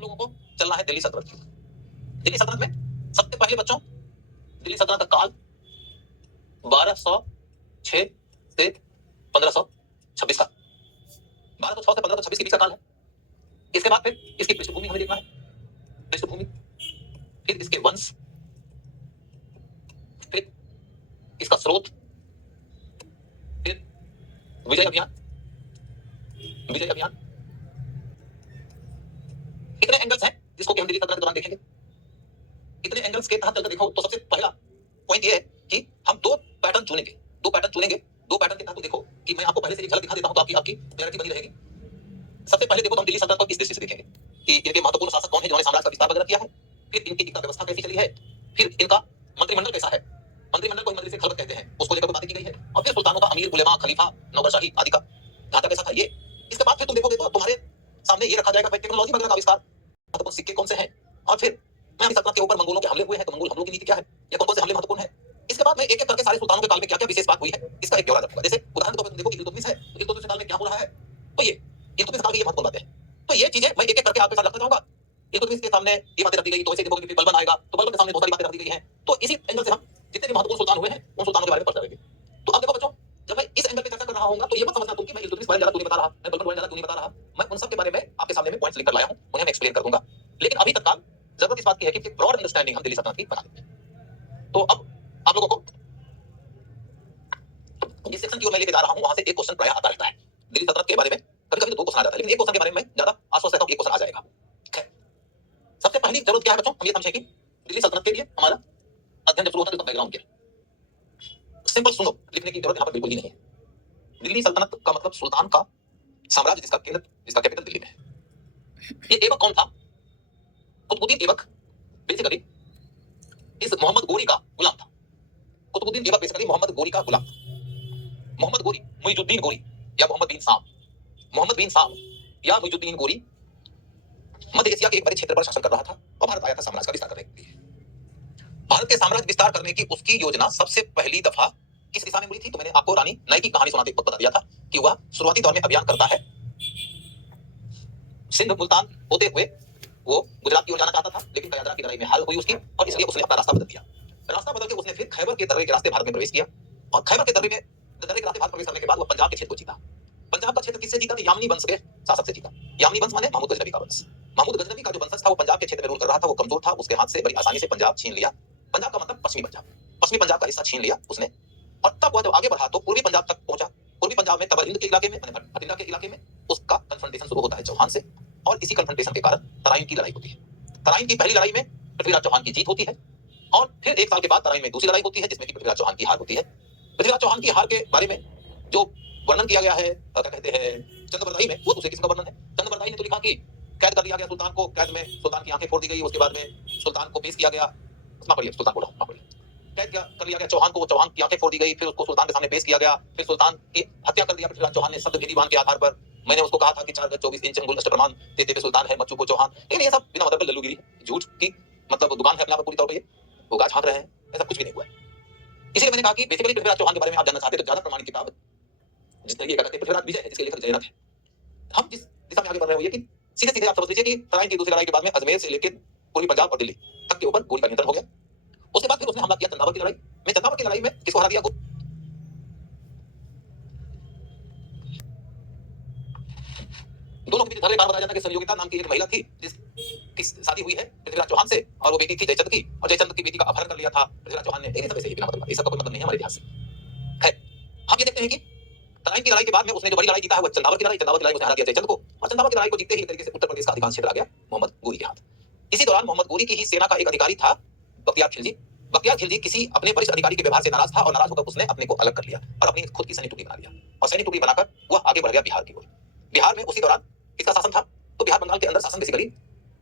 हम लोगों को चलना है दिल्ली सल्तनत की। दिल्ली सल्तनत में सबसे पहले बच्चों दिल्ली सल्तनत का काल 1206 से 1526 का, 1206 से 1526 के बीच का काल है। इसके बाद फिर इसकी पृष्ठभूमि हमें देखना है, पृष्ठभूमि, फिर इसके वंश, फिर इसका स्रोत, फिर विजय अभियान, विजय अभियान। इतने एंगल्स हैं जिसको कि हम दिल्ली सल्तनत के दौरान देखेंगे। इतने एंगल्स के तहत चलकर देखो तो सबसे पहला पॉइंट ये है कि हम दो पैटर्न चुनेंगे, दो पैटर्न के तहत देखो कि मैं आपको पहले से एक झलक दिखा देता हूं तो आपकी क्लैरिटी बनी रहेगी। सबसे पहले देखो तो हम दिल्ली सल्तनत को किस दृष्टि से देखेंगे कि इनके महत्वपूर्ण शासक कौन है जिन्होंने साम्राज्य का विस्तार वगैरह किया है, फिर इनकी इतना व्यवस्था कैसी चली है, फिर इनका मंत्रिमंडल कैसा है, मंत्रिमंडल को मंत्री से खलबत कहते हैं, उसको लेकर बातें की गई है, और फिर सुल्तानों का अमीर, उलेमा, खलीफा, नौकरशाही आदि का ढांचा कैसा था ये। इसके बाद फिर तुम देखोगे तो तुम्हारे सामने ये रखा जाएगा टेक्नोलॉजी वगैरह का आविष्कार, महत्वपूर्ण सिक्के कौन से हैं, और फिर मैं अभी सल्तनत के ऊपर मंगोलों के हमले हुए हैं तो मंगोल हमलों की नीति क्या है, या कौन कौन से हमले महत्वपूर्ण है। इसके बाद मैं एक एक करके सारे सुल्तानों के काल में क्या क्या विशेष बात हुई है इसका एक ब्यौरा दूंगा। जैसे उदाहरण के तौर पर तुम देखो कि इल्तुतमिश है, तो इल्तुतमिश काल में क्या हो रहा है, तो ये इल्तुतमिश काल की ये महत्वपूर्ण बातें हैं। तो ये चीजें मैं एक एक करके आपके साथ रखता जाऊंगा। इल्तुतमिश के सामने ये बातें रख दी गई, तो ऐसे देखोगे फिर बलबन आएगा तो बलबन के सामने बहुत सारी बातें रख दी गई हैं। तो इसी एंगल से हम जितने भी महत्वपूर्ण सुल्तान हुए हैं उन सुल्तानों के बारे में पढ़ते रहेंगे। तो अब देखो बच्चों, जब मैं इस एंगल पे चर्चा कर रहा हूंगा तो ये मत समझना तुम कि मैं इल्तुतमिश ज्यादा तू नहीं बता रहा, मैं बलबन ज्यादा तू नहीं बता रहा, मैं उन सब के बारे में आपके सामने में पॉइंट्स लिखकर लाया हूं, उन्हें मैं एक्सप्लेन कर दूंगा। लेकिन अभी तत्काल जरूरत इस बात की है कि ब्रॉड अंडरस्टैंडिंग हम दिल्ली सल्तनत की बना लें। तो अब आप लोगों को जिस सेक्शन की ओर मैं लेके जा रहा हूं वहां से एक क्वेश्चन प्रायः आता रहता है दिल्ली सल्तनत के बारे में। कभी कभी तो दो क्वेश्चन आ जाता है, लेकिन एक क्वेश्चन के बारे में मैं ज्यादा आश्वस्त रहता हूं, एक क्वेश्चन आ जाएगा। सबसे पहली जरूरत क्या है बच्चों, हम ये समझे कि दिल्ली सल्तनत के लिए हमारा अध्ययन जब शुरू होता है तो बैकग्राउंड क्या है। सिंपल सुनो, लिखने की जरूरत यहाँ पर बिल्कुल ही नहीं है। दिल्ली सल्तनत का मतलब सुल्तान का साम्राज्य जिसका केंद्र, जिसका कैपिटल दिल्ली में है। ये ऐबक कौन था? कुतुबुद्दीन ऐबक बेसिकली इस मोहम्मद गोरी का गुलाम था। कुतुबुद्दीन ऐबक बेसिकली मोहम्मद गोरी का गुलाम था। मोहम्मद गोरी, मुइजुद्दीन गोरी या मोहम्मद बिन साम, मोहम्मद बिन साम या मुइजुद्दीन गोरी मध्य एशिया के एक बड़े क्षेत्र पर शासन कर रहा था और भारत आया था साम्राज्य का विस्तार करने के लिए। भारत के साम्राज्य विस्तार करने की उसकी योजना सबसे पहली दफा किस दिशा में मुड़ी थी? तो मैंने आपको रानी नई की कहानी सुनाते वक्त बता दिया था कि वह शुरुआती दौर में अभियान करता है, सिंध मुल्तान होते हुए वो गुजरात की ओर जाना चाहता था, लेकिन कयादरा की लड़ाई में हार हुई उसकी और इसलिए उसने अपना रास्ता बदल दिया। रास्ता बदल के उसने फिर खैबर के दर्रे के रास्ते भारत में प्रवेश किया और खैबर के दर्रे के रास्ते भारत प्रवेश करने के बाद वह पंजाब के क्षेत्र को जीता। पंजाब का क्षेत्र किससे जीता? तो यामनी वंश के शासक से जीता। यामनी वंश माने महमूद गजनवी का वंश। महमूद गजनवी का जो वंशज था वो पंजाब के क्षेत्र में रूल कर रहा था, वो कमजोर था, उसके हाथ से बड़ी आसानी से पंजाब छीन लिया। पंजाब का मतलब पश्चिमी पंजाब, पश्चिमी पंजाब का हिस्सा छीन लिया उसने। और तब वह जब आगे बढ़ा तो पूर्वी पंजाब तक पहुंचा। पूर्वी पंजाब में तबरिंद के इलाके में, भटिंडा के इलाके में उसका कन्फ्रंटेशन शुरू होता है चौहान से, और इसी कन्फ्रंटेशन के कारण तराइन की लड़ाई होती है। तराइन की पहली लड़ाई में पृथ्वीराज चौहान की जीत होती है और फिर एक साल के बाद तराइन में दूसरी लड़ाई होती है जिसमें कि पृथ्वीराज चौहान की हार होती है। पृथ्वीराज चौहान की हार के बारे में जो वर्णन किया गया है, क्या कहते हैं, चंद्रबरदाई में, वो दूसरे किस्म का वर्णन है। चंद्रबरदाई ने तो लिखा कि कैद कर लिया गया सुल्तान को, कैद में सुल्तान की आंखें फोड़ दी गई, उसके बाद में सुल्तान को पेश किया गया, सुल्तान बोला कैद कर लिया गया चौहान को, चौहान की आंखें फोड़ दी गई, फिर उसको सुल्तान के सामने पेश किया गया, फिर सुल्तान की हत्या कर दिया पृथ्वीराज चौहान ने शब्द भेदी बांध के आधार पर। मैंने उसको कहा था कि 4 गज 24 इंच अंगुल अष्ट प्रमाण देते हुए सुल्तान है मच्चू को चौहान। लेकिन ये सब बिना मतलब लल्लूगिरी, झूठ की मतलब दुकान है अपने आप पूरी तौर पर, ये वो गाछ हाँक रहे हैं, ऐसा कुछ भी नहीं हुआ है। इसलिए मैंने कहा कि बेसिकली पृथ्वीराज चौहान के बारे में आप जानना चाहते हैं तो ज्यादा प्रमाणित किताब जिस तरीके का कहते हैं पृथ्वीराज विजय है, जिसके लेखक जयनक है। हम जिस दिशा में आगे बढ़ रहे हो ये कि सीधे सीधे आप समझ लीजिए कि तराइन की दूसरी लड़ाई के बाद में अजमेर से लेकर पूर्वी पंजाब और दिल्ली तक के ऊपर गोली का नियंत्रण हो गया। उसके बाद फिर उसने हमला किया चंदावत की लड़ाई में। चंदावत की लड़ाई में किसको हरा दिया? दोनों के बीच धर्रे बार बताया जाता है कि संयोगिता नाम की एक महिला थी जिसकी शादी हुई है पृथ्वीराज चौहान से, और वो बेटी थी जयचंद की, और जयचंद की बेटी का अपहरण कर लिया था पृथ्वीराज चौहान ने। ये सब ऐसे ही बिना मतलब, ये सब का कोई मतलब नहीं है हमारे इतिहास से। है हम ये देखते हैं कि तराइन की लड़ाई के बाद में उसने जो बड़ी लड़ाई जीता है वो चंदावत की लड़ाई। चंदावत की लड़ाई उसने हरा दिया जयचंद को, और चंदावत की लड़ाई को जीतते ही तरीके से उत्तर प्रदेश का अधिकांश क्षेत्र आ गया मोहम्मद गोरी के हाथ। इसी दौरान मोहम्मद गोरी की ही सेना का एक अधिकारी था बख्तियार खिलजी। बख्तियार खिलजी किसी अपने वरिष्ठ अधिकारी के व्यवहार से नाराज था और नाराज होकर उसने अपने को अलग कर लिया और अपनी खुद की सैनिक टुकड़ी बना लिया, और सैनिक टुकड़ी बनाकर वह आगे बढ़ गया बिहार की ओर। बिहार में उसी दौरान किसका शासन था? तो बिहार बंगाल के अंदर शासन बेसिकली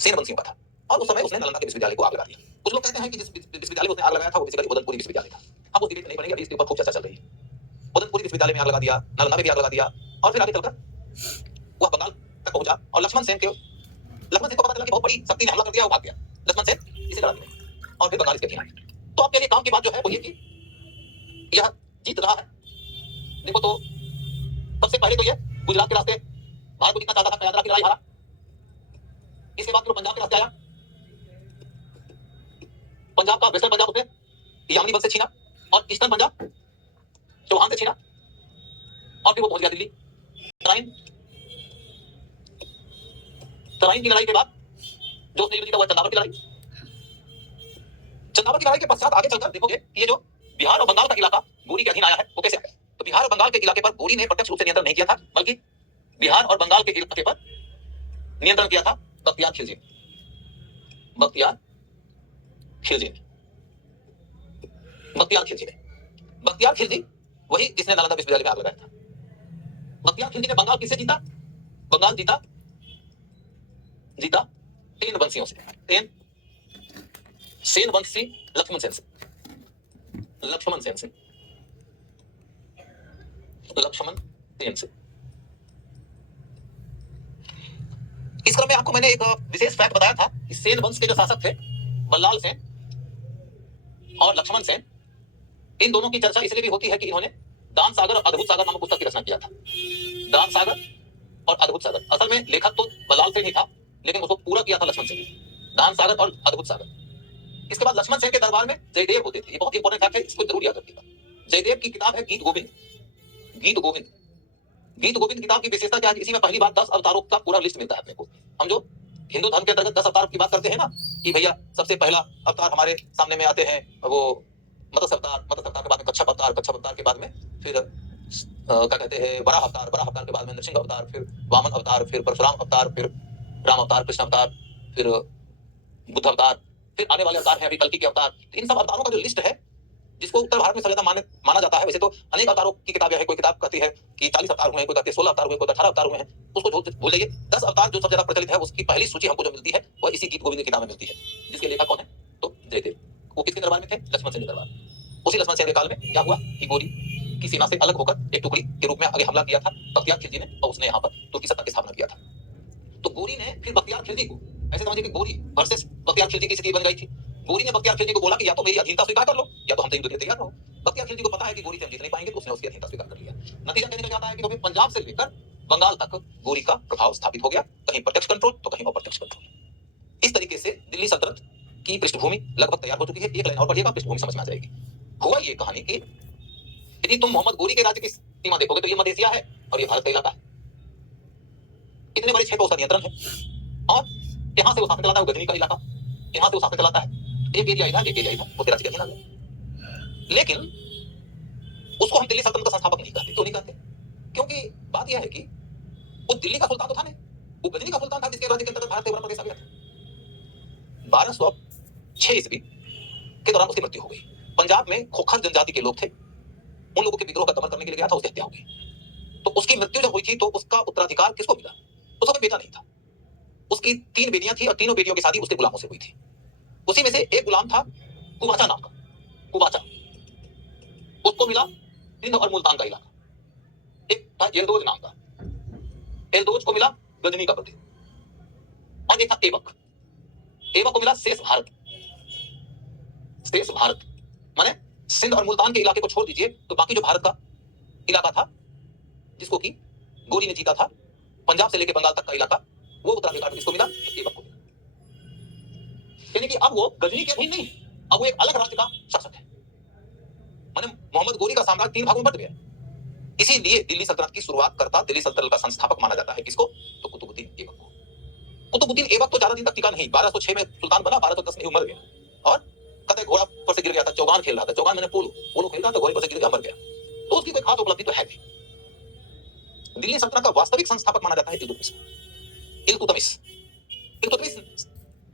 सेन वंशियों का था, और उस समय उसने नालंदा के विश्वविद्यालय को आग लगा दिया। कुछ लोग कहते हैं कि जिस विश्वविद्यालय को उसने आग लगाया था वो बेसिकली उदनपुरी विश्वविद्यालय था। हम उस डिबेट नहीं पढ़ेंगे, अभी इसके ऊपर खूब चर्चा चल रही है। उदनपुरी विश्वविद्यालय में आग लगा दिया, नालंदा में भी आग लगा दिया, और फिर आगे चलकर वह बंगाल तक पहुंचा और लक्ष्मण सेन को पता चला कि बहुत बड़ी शक्ति ने हमला कर दिया, वो भाग गया। लक्ष्मण सेन इसे लड़ा नहीं, और फिर बंगाल इसके अधीन आए। तो अब के लिए काम की बात जो है वो ये कि यह जीत रहा है। देखो तो सबसे पहले तो ये गुजरात के रास्ते भारत को जीतना चाहता था, कयादरा की लड़ाई हारा। इसके बाद फिर पंजाब के रास्ते आया, पंजाब का वेस्टर्न पंजाब उसने यामनी वंश से छीना और ईस्टर्न पंजाब चौहान से छीना और फिर वो पहुंच गया दिल्ली। तराइन तराइन की लड़ाई के बाद जो उसने जीता हुआ चंदावर की लड़ाई। चंदावर की लड़ाई के पश्चात आगे चलकर देखोगे कि ये जो बिहार और बंगाल का इलाका गोरी के अधीन आया है वो कैसे आया। तो बिहार और बंगाल के इलाके पर गोरी ने प्रत्यक्ष रूप से नियंत्रण नहीं किया था, बल्कि बिहार और बंगाल के इलाके पर नियंत्रण किया था बख्तियार खिलजी ने। बख्तियार खिलजी ने बख्तियार खिलजी ने बख्तियार खिलजी वही जिसने नालंदा विश्वविद्यालय में आग लगाया था। बख्तियार खिलजी ने बंगाल किससे जीता? बंगाल जीता तीन वंशियों से, सेन वंशी लक्ष्मण सेन से, लक्ष्मण सेन से इस क्रम में आपको मैंने एक विशेष फैक्ट बताया था कि सेन वंश के जो शासक थे बल्लाल सेन और लक्ष्मण सेन, इन दोनों की चर्चा इसलिए भी होती है कि इन्होंने दान सागर और अद्भुत सागर नामक पुस्तक की रचना किया था। दान सागर और अद्भुत सागर, असल में लेखक तो बल्लाल सेन ही था, लेकिन उसको पूरा किया था लक्ष्मण सेन। दान सागर और अद्भुत सागर। इसके बाद लक्ष्मण सेन के दरबार में जयदेव होते थे, ये बहुत इंपॉर्टेंट फैक्ट है, इसको जरूर याद रखिएगा। जयदेव की किताब है गीत गोविंद। गीत गोविंद किताब की विशेषता क्या है? इसी में पहली बार 10 अवतारों का पूरा लिस्ट मिलता है अपने को। हम जो हिंदू धर्म के अंतर्गत 10 अवतारों की बात करते हैं ना, कि भैया सबसे पहला अवतार हमारे सामने में आते हैं वो मत्स्य अवतार के बाद में कच्छप अवतार के बाद में फिर क्या कहते हैं वराह अवतार के बाद में नृसिंह अवतार, फिर वामन अवतार, फिर परशुराम अवतार, फिर राम अवतार, कृष्ण अवतार, फिर बुद्ध अवतार, फिर आने वाले अवतार हैं अभी कल्कि के अवतार। इन सब अवतारों का जो लिस्ट है, जिसको उत्तर भारत में सबसे ज्यादा माना जाता है, वैसे तो अनेक अवतारों की किताबें हैं। कोई किताब कहती है कि 40 अवतार हुए हैं, कोई कहती है 16 अवतार हुए, कोई 18 अवतार हुए हैं, उसको भूल जाइए। 10 अवतार जो सबसे ज्यादा प्रचलित है, उसकी पहली सूची हमको जो मिलती है वह इसी गीत गोविंद की किताब में मिलती है, जिसके लेखक कौन है? तो जयदेव। वो किसके दरबार में थे? लक्ष्मण सेन के दरबार। उसी लक्ष्मण सेन के काल में क्या हुआ कि गोरी की सेना से अलग होकर एक टुकड़ी के रूप में आगे हमला किया था बख्तियार खिलजी ने, और उसने यहाँ पर तुर्की सत्ता की स्थापना किया था। तो गोरी ने फिर बख्तियार खिलजी को, ऐसे समझिए कि गोरी वर्सेस बख्तियार खिलजी की स्थिति बन गई थी। गोरी ने बख्तियार खिलजी को बोला कि या तो मेरी अधीनता स्वीकार कर लो, या तो हम युद्ध के लिए तैयार रहो। बख्तियार खिलजी को पता है कि गोरी से हम जीत नहीं पाएंगे, तो उसने उसकी अधीनता स्वीकार कर लिया। नतीजा क्या निकल जाता है कि तो पंजाब से लेकर बंगाल तक गोरी का प्रभाव स्थापित हो गया, कहीं प्रत्यक्ष कंट्रोल तो कहीं अप्रत्यक्ष कंट्रोल। इस तरीके से दिल्ली सल्तनत की पृष्ठभूमि लगभग तैयार हो चुकी है। एक लाइन और पढ़िएगा, पृष्ठभूमि समझ में आ जाएगी। हुआ ये कहानी कि यदि तुम मोहम्मद गोरी के राज्य की सीमा देखोगे तो ये मध्य एशिया है और ये भारत का इलाका है। इतने बड़े क्षेत्र उसका नियंत्रण है, और यहाँ से वो शासन चलाता है गजनी का इलाका, यहाँ से वो शासन चलाता है। एक एरिया इधर, एक एरिया इधर, उसके राज्य के अधीन आ गया। लेकिन उसको हम दिल्ली सल्तनत का संस्थापक नहीं कहते। क्यों नहीं कहते? क्योंकि बात यह है कि वो दिल्ली का सुल्तान तो था नहीं, वो गजनी का सुल्तान था, जिसके राज्य के अंतर्गत भारत के प्रदेश आ गया था। 1206 ईस्वी के दौरान उसकी मृत्यु हो गई। पंजाब में खोखर जनजाति के लोग थे, उन लोगों के विद्रोह का दमन करने के लिए गया था, उसकी हत्या हो गई। तो उसकी मृत्यु जब हुई थी तो उसका उत्तराधिकार किसको मिला? उसका कोई बेटा नहीं था। उसकी 3 बेटियां थी और तीनों बेटियों की शादी उसके गुलामों से हुई थी। उसी में से एक गुलाम था कुबाचा नाम का, कुबाचा, उसको मिला सिंध और मुल्तान का इलाका। एक था एलदोज नाम का, एलदोज को मिला गजनी का प्रदेश, और एक था एबक, एबक को मिला शेष भारत। शेष भारत माने सिंध और मुल्तान के इलाके को छोड़ दीजिए तो बाकी जो भारत का इलाका था, जिसको कि गोरी ने जीता था, पंजाब से लेकर बंगाल तक का इलाका, वो उत्तराधिकार किसको मिला? एबक को मिला। यानी कि अब वो गजनी के अधीन नहीं, अब वो एक अलग राज्य का शासक है। माने मोहम्मद गोरी का साम्राज्य 3 भागों में बट गया। इसीलिए दिल्ली सल्तनत की शुरुआत करता, दिल्ली सल्तनत का संस्थापक माना जाता है किसको? तो कुतुबुद्दीन ऐबक को। कुतुबुद्दीन ऐबक तो ज्यादा दिन तक टिका नहीं, 1206 में सुल्तान बना, 1210 में मर गया। और कहते घोड़ा पर से गिर गया था, चौगान खेल रहा था, चौगान मैंने पोलो खेल रहा था, घोड़े पर से गिर गया, मर गया। तो उसकी कोई खास उपलब्धि तो है नहीं। दिल्ली सल्तनत का वास्तविक संस्थापक माना जाता है इल्तुतमिश। इल्तुतमिश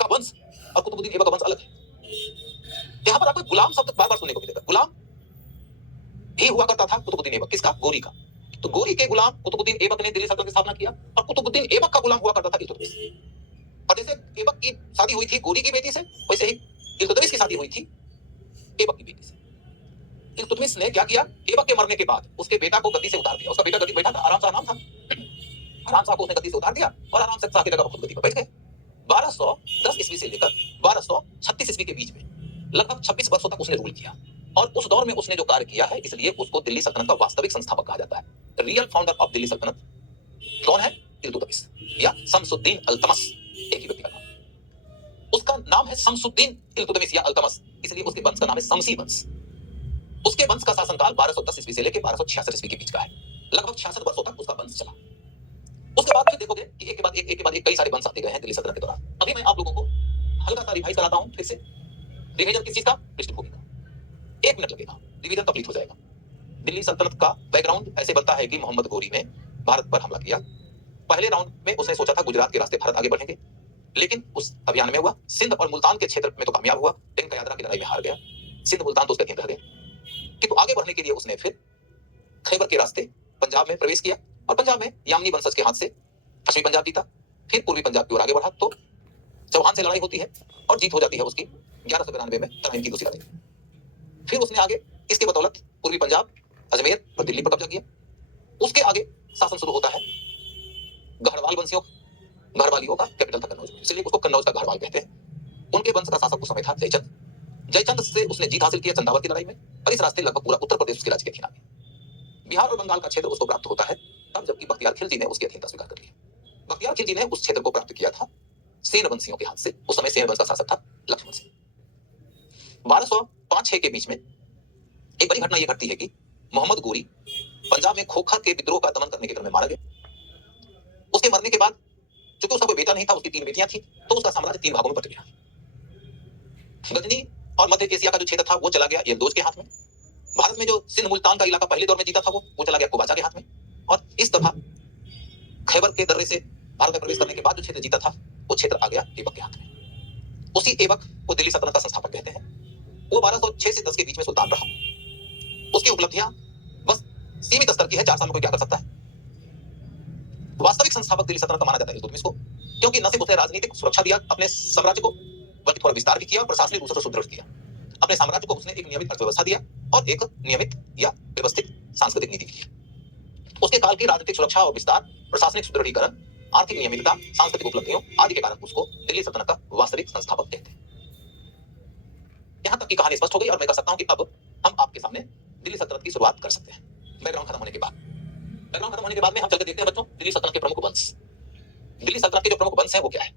का वंश और कुतुबुद्दीन ऐबक का वंश अलग है। यहाँ पर आपको गुलाम शब्द बार-बार सुनने को मिलेगा। गुलाम ही हुआ करता था कुतुबुद्दीन ऐबक, किसका? गोरी का। तो गोरी के गुलाम कुतुबुद्दीन ऐबक ने दिल्ली सल्तनत की स्थापना किया, और कुतुबुद्दीन ऐबक का गुलाम हुआ करता था इल्तुतमिश। और जैसे ऐबक की शादी हुई थी गोरी की बेटी से, वैसे ही इल्तुतमिश की शादी हुई थी ऐबक की बेटी से। इल्तुतमिश ने क्या किया? ऐबक के मरने के बाद उसके बेटा को गद्दी से उतार दिया। उसका बेटा गद्दी बैठा था, आराम शाह नाम था, आराम शाह को उसने गद्दी से उतार दिया और आराम से शाह की जगह पर खुद गद्दी पर बैठ गए। 1210 ईस्वी से लेकर 1236 ईस्वी के बीच में लगभग 26 वर्षों तक उसने रूल किया, और उस दौर में उसने जो कार्य किया है, इसलिए उसको दिल्ली सल्तनत का वास्तविक संस्थापक कहा जाता है। रियल फाउंडर ऑफ दिल्ली सल्तनत कौन है? इल्तुतमिश या शम्सुद्दीन अल्तमश, एक ही व्यक्ति का नाम। है शमसुद्दीन इल्तुतमिश या अल्तमस, इसलिए उसके वंश का नाम है शमसी वंश। उसके वंश का शासनकाल 1210 ईस्वी से लेकर 1266 ईस्वी के बीच का है। लगभग 66 वर्षों तक उसका वंश चला। उसके बाद फिर देखोगे कि एक के बाद एक कई सारे वंश आते गए हैं दिल्ली सल्तनत के दौरान। अभी मैं आप लोगों को हल्का सा रिवाइज कराता हूं, फिर से रिवीजन किस चीज का, पृष्ठभूमि का। 1 मिनट लगेगा, रिवीजन कंप्लीट हो जाएगा। दिल्ली सल्तनत का बैकग्राउंड ऐसे बनता है कि मोहम्मद गोरी ने भारत पर हमला किया। पहले राउंड में उसने सोचा था गुजरात के रास्ते भारत आगे बढ़ेंगे, लेकिन उस अभियान में हुआ सिंध और मुल्तान के क्षेत्र में तो कामयाब हुआ, लेकिन कयादरा की लड़ाई में हार गया। सिंध मुल्तान तो उसके अधीन रह गए, किंतु आगे बढ़ने के लिए उसने फिर खैबर के रास्ते पंजाब में प्रवेश किया और पंजाब में यामनी वंशज के हाथ से पश्चिमी पंजाब जीता। फिर पूर्वी पंजाब की ओर आगे बढ़ा तो चौहान से लड़ाई होती है और जीत हो जाती है उसकी 1192 में तराइन की दूसरी लड़ाई। फिर उसने आगे इसके बदौलत पूर्वी पंजाब, अजमेर और दिल्ली पर कब्जा किया। उसके आगे शासन शुरू होता है गढ़वाल वंशियों, गढ़वालियों का कैपिटल था कन्नौज, इसलिए उसको कन्नौज का गढ़वाल कहते हैं। उनके वंश का शासक उस समय था जयचंद। जयचंद से उसने जीत हासिल किया चंदावत की लड़ाई में और इस रास्ते लगभग पूरा उत्तर प्रदेश उसके राज्य के अधीन आ गया। बिहार और बंगाल का क्षेत्र उसको प्राप्त होता है तब जबकि बख्तियार खिलजी ने उसकी अधीनता स्वीकार कर ली। बख्तियार खिलजी ने उस क्षेत्र को प्राप्त किया था सेन वंशियों के हाथ से। उस समय सेन वंश का शासक था लक्ष्मण सिंह। 1205-6 के बीच में एक बड़ी घटना यह घटती है कि मोहम्मद गोरी पंजाब में खोखर के विद्रोह का दमन करने के क्रम में मारा गया। उसके मरने के बाद चूंकि उसका कोई बेटा नहीं था, उसकी 3 बेटियां थी, तो उसका साम्राज्य 3 भागों में बट गया। गजनी और मध्य एशिया का जो क्षेत्र था वो चला गया यल्दोज के हाथ में। भारत में जो सिंध मुल्तान का इलाका पहले दौर में जीता था वो चला गया कुबाचा के हाथ में। और इस दफा खैबर के दर्रे से भारत में प्रवेश करने के बाद जो क्षेत्र जीता था वो क्षेत्र आ गया ऐबक के हाथ में। उसी ऐबक को दिल्ली सल्तनत का संस्थापक कहते हैं। वो 1206 से 10 के बीच में सुल्तान रहा। उसकी उपलब्धियां बस सीमित स्तर की है, 4 साल में कोई क्या कर सकता है। वास्तविक संस्थापक दिल्ली सल्तनत का माना जाता है इल्तुतमिश को, क्योंकि न सिर्फ उसने राजनीतिक सुरक्षा दिया अपने साम्राज्य को, बल्कि थोड़ा विस्तार भी किया और प्रशासनिक रूप से सुदृढ़ किया। अपने साम्राज्य को उसने एक नियमित अर्थव्यवस्था दिया और एक नियमित या व्यवस्थित सांस्कृतिक नीति भी दी। उसके काल की राजनीतिक सुरक्षा और विस्तार, प्रशासनिक सुदृढ़ीकरण, आर्थिक नियमितता, सांस्कृतिक उपलब्धियों आदि के कारण उसको दिल्ली सल्तनत का वास्तविक संस्थापक कहते हैं। यहां तक की कहानी स्पष्ट हो गई और मैं कह सकता हूं कि अब हम आपके सामने दिल्ली सल्तनत की शुरुआत कर सकते हैं। बैकग्राउंड खत्म होने के बाद में हम चलकर देखते हैं बच्चों दिल्ली सल्तनत के प्रमुख वंश। दिल्ली सल्तनत के जो प्रमुख वंश हैं वो क्या है।